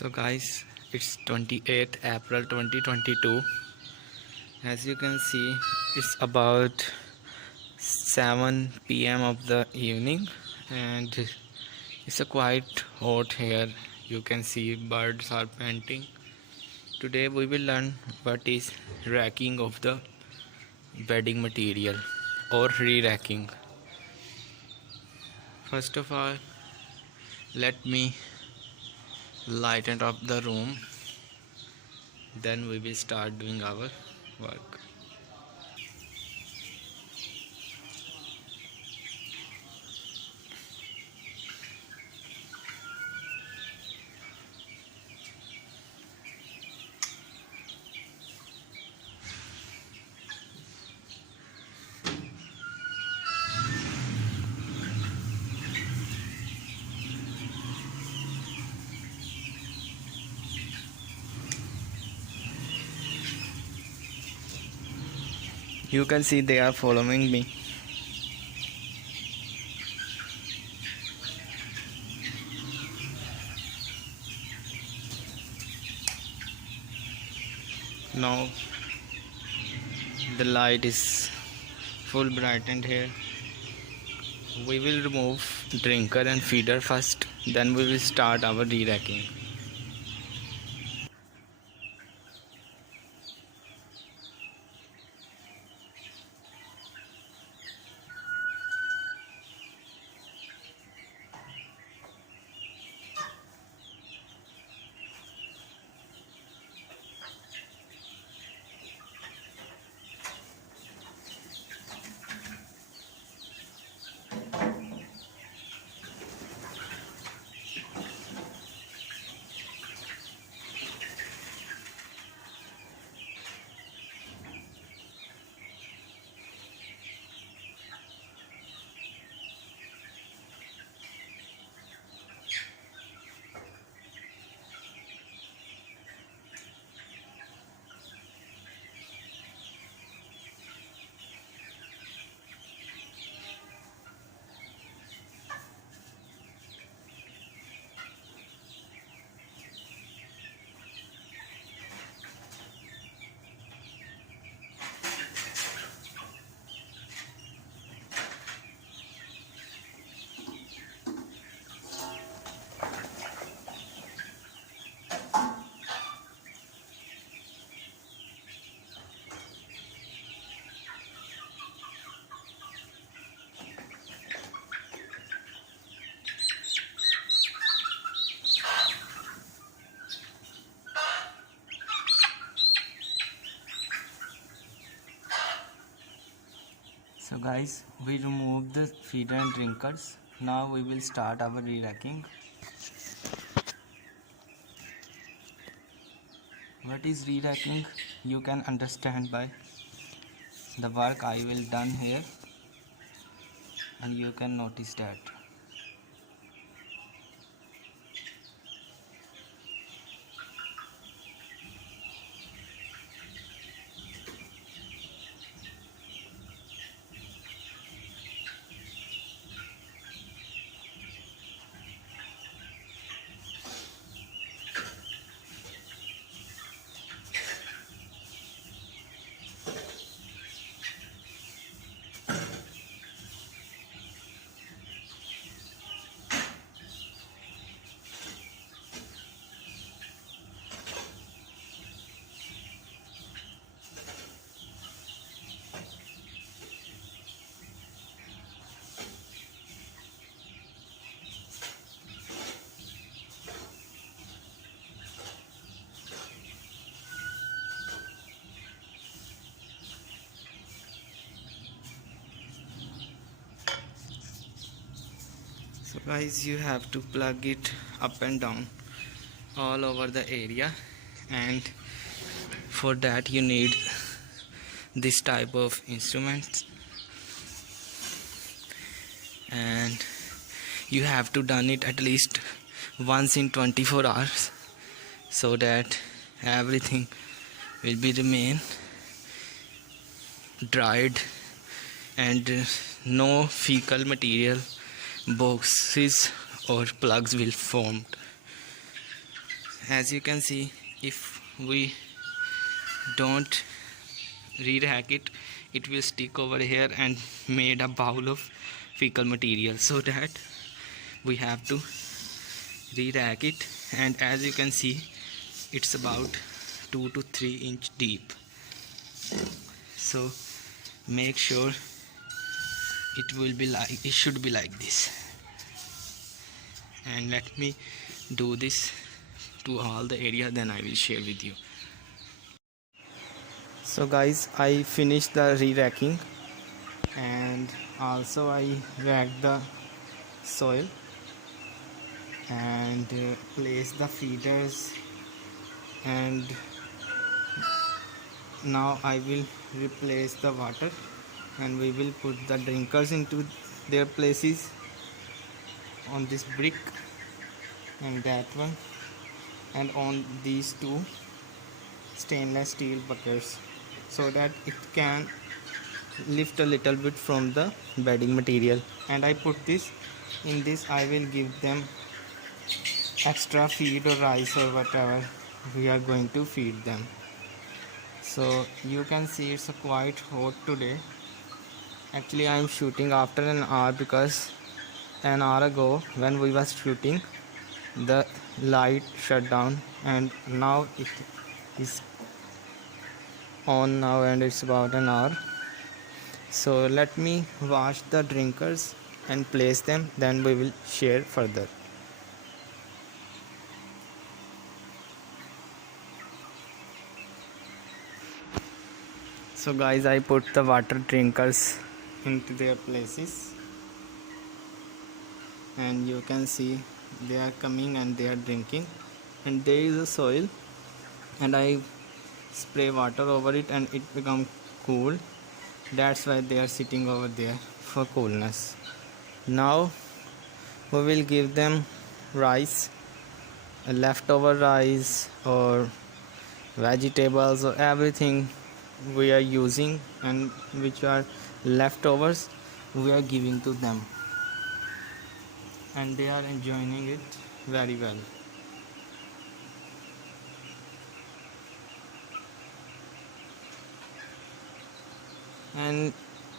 So guys, it's 28th April 2022. As you can see, it's about 7 p.m. of the evening and it's a quite hot here. You can see birds are panting. Today we will learn what is racking of the bedding material or re-racking. First of all, let me lighten up the room, then we will start doing our work. You can see they are following me. Now the light is full brightened here. We will remove drinker and feeder first, then we will start our re-racking. So guys, we removed the feeder and drinkers. Now we will start our re-racking. What is re-racking? You can understand by the work I will done here, and you can notice that. So guys, you have to plug it up and down all over the area, and for that you need this type of instruments, and you have to done it at least once in 24 hours so that everything will be remain dried and no fecal material boxes or plugs will form. as you can see, if we don't re-rack it, it will stick over here and made a bowl of fecal material, so that we have to re-rack it. And as you can see, it's about 2 to 3 inch deep, so make sure it should be like this. And let me do this to all the area, then I will share with you. So guys, I finished the re-racking, and also I racked the soil and placed the feeders, and now I will replace the water, and we will put the drinkers into their places on this brick and that one, and on these two stainless steel buckets, so that it can lift a little bit from the bedding material. And I put this in this, I will give them extra feed or rice or whatever we are going to feed them. So you can see it's quite hot today. Actually I am shooting after an hour, because an hour ago when we was shooting, the light shut down, and now it is on now, and it's about an hour. So let me wash the drinkers and place them, then we will share further. So guys, I put the water drinkers into their places, and you can see they are coming and they are drinking, and there is a soil, and I spray water over it and it become cool. That's why they are sitting over there for coolness. Now we will give them rice, leftover rice or vegetables or everything we are using and which are leftovers, we are giving to them, and they are enjoying it very well. And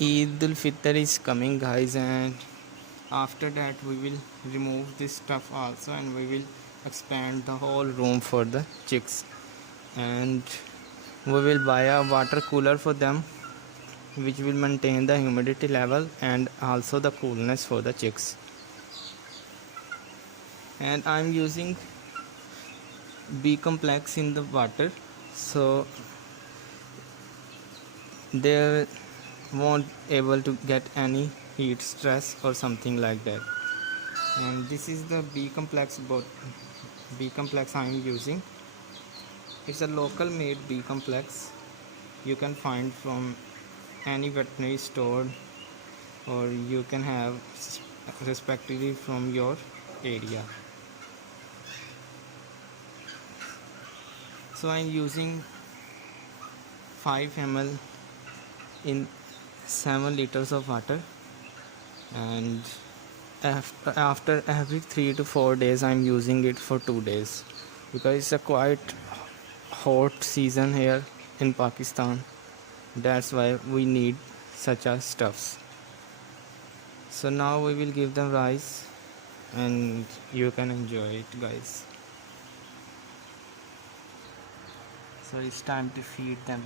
Eid ul Fitr is coming guys, and after that we will remove this stuff also, and we will expand the whole room for the chicks, and we will buy a water cooler for them, which will maintain the humidity level and also the coolness for the chicks. And I'm using B complex in the water, so they won't able to get any heat stress or something like that. And this is the B complex I'm using. It's a local made B complex, you can find from any veterinary store, or you can have respectively from your area. So I'm using 5 ml in 7 liters of water, and after every 3 to 4 days I'm using it for 2 days, because it's a quite hot season here in Pakistan. That's why we need such a stuffs. So now we will give them rice, and you can enjoy it guys. So it's time to feed them.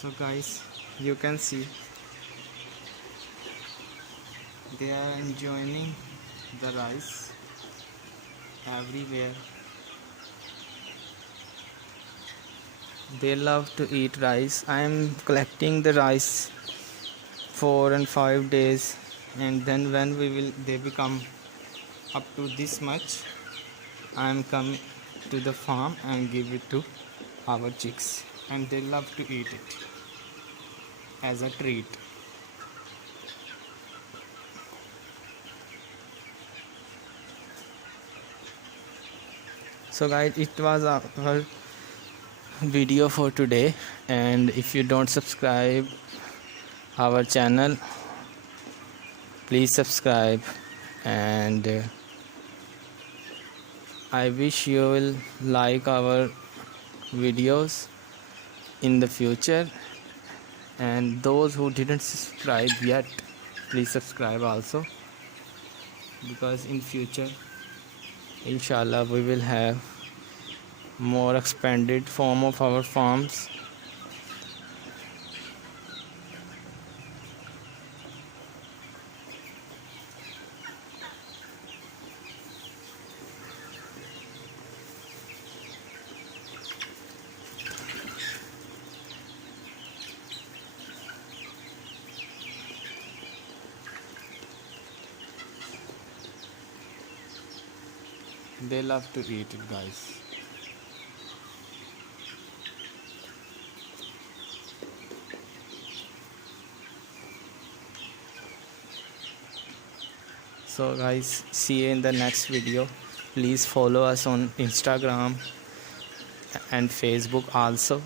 So guys, you can see they are enjoying the rice everywhere. They love to eat rice. I am collecting the rice 4 and 5 days, and then when they become up to this much, I am coming to the farm and give it to our chicks, and they love to eat it as a treat. So guys, it was our video for today, and if you don't subscribe our channel, please subscribe, and I wish you will like our videos in the future, and those who didn't subscribe yet, please subscribe also, because in future inshallah we will have more expanded form of our farms. They love to eat it, guys. So guys, see you in the next video. Please follow us on Instagram and Facebook also,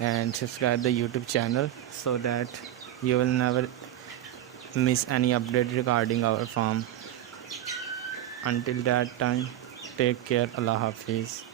and subscribe the YouTube channel so that you will never miss any update regarding our farm. Until that time, take care. Allah Hafiz.